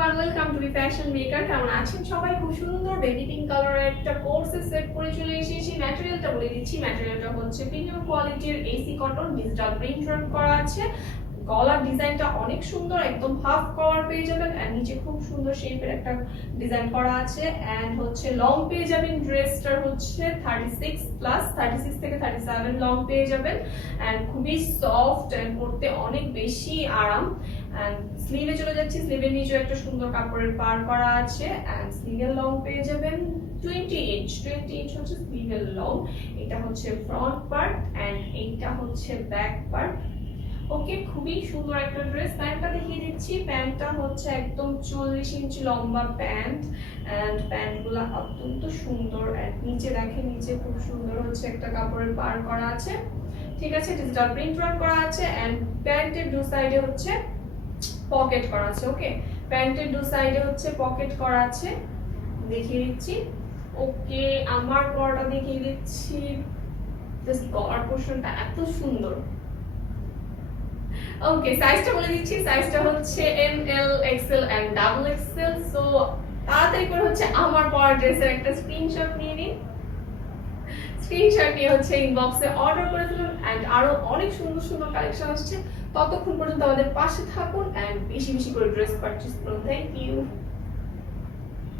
Everyone welcome to B fashion maker কেমন আছেন সবাই? খুব সুন্দর বেবি পিঙ্ক কালারের একটা কোর্সে সেট করে চলে এসেছি। ম্যাটেরিয়ালটা বলে দিচ্ছি। ম্যাটেরিয়ালটা হচ্ছে প্রিমিয়াম কোয়ালিটির AC cotton digital print run করা আছে। গলার ডিজাইনটা অনেক সুন্দর, একদম হাফ কভার পেয়ে যাবেন আর নিচে খুব সুন্দর শেপের একটা ডিজাইন করা আছে অ্যান্ড হচ্ছে লং পেয়ে যাবেন ড্রেসটার হচ্ছে thirty six plus thirty six থেকে থার্টি সেভেন লং পেয়ে যাবেন অ্যান্ড খুবই সফট অ্যান্ড পরতে অনেক বেশি আরাম অ্যান্ড স্লিভে চলে যাচ্ছি স্লিভের নিচেও একটা সুন্দর কাপড়ের পার করা আছে অ্যান্ড স্লিভের লং পেয়ে যাবেন টোয়েন্টি ইঞ্চ টোয়েন্টি ইঞ্চ হচ্ছে স্লিভের লং এটা হচ্ছে ফ্রন্ট পার্ট অ্যান্ড এইটা হচ্ছে ব্যাক পার্ট ওকে খুবই সুন্দর একটা ড্রেস প্যান্টটা দেখিয়ে দিচ্ছি। প্যান্টটা হচ্ছে একদম চল্লিশ ইঞ্চ লম্বা প্যান্ট অ্যান্ড প্যান্টগুলো অত্যন্ত সুন্দর। অ্যান্ড নিচে দেখে নিচে খুব সুন্দর হচ্ছে একটা কাপড়ের পার করা আছে। ঠিক আছে ডিজিটাল প্রিন্ট রান করা আছে। অ্যান্ড প্যান্টের দু সাইডে হচ্ছে পকেট করা আছে ওকে প্যান্টের দু সাইডে হচ্ছে পকেট করা আছে। দেখিয়ে দিচ্ছি। ওকে, আমার পরটা দেখিয়ে দিচ্ছি। জাস্ট গলার পোর্শনটা এত সুন্দর। ওকে সাইজটা বলে দিচ্ছি। সাইজটা হচ্ছে M L XL and double XL so তাড়াতাড়ি করে হচ্ছে আমার পাওয়ার ড্রেসের একটা স্ক্রিনশট নিয়ে নিন। স্ক্রিনশট নিয়ে হচ্ছে ইনবক্সে অর্ডার করে ফেলুন অ্যান্ড আরও অনেক সুন্দর সুন্দর কালেকশন আসছে। ততক্ষণ পর্যন্ত আমাদের পাশে থাকুন অ্যান্ড বেশি বেশি করে ড্রেস পারচেস করুন। Thank you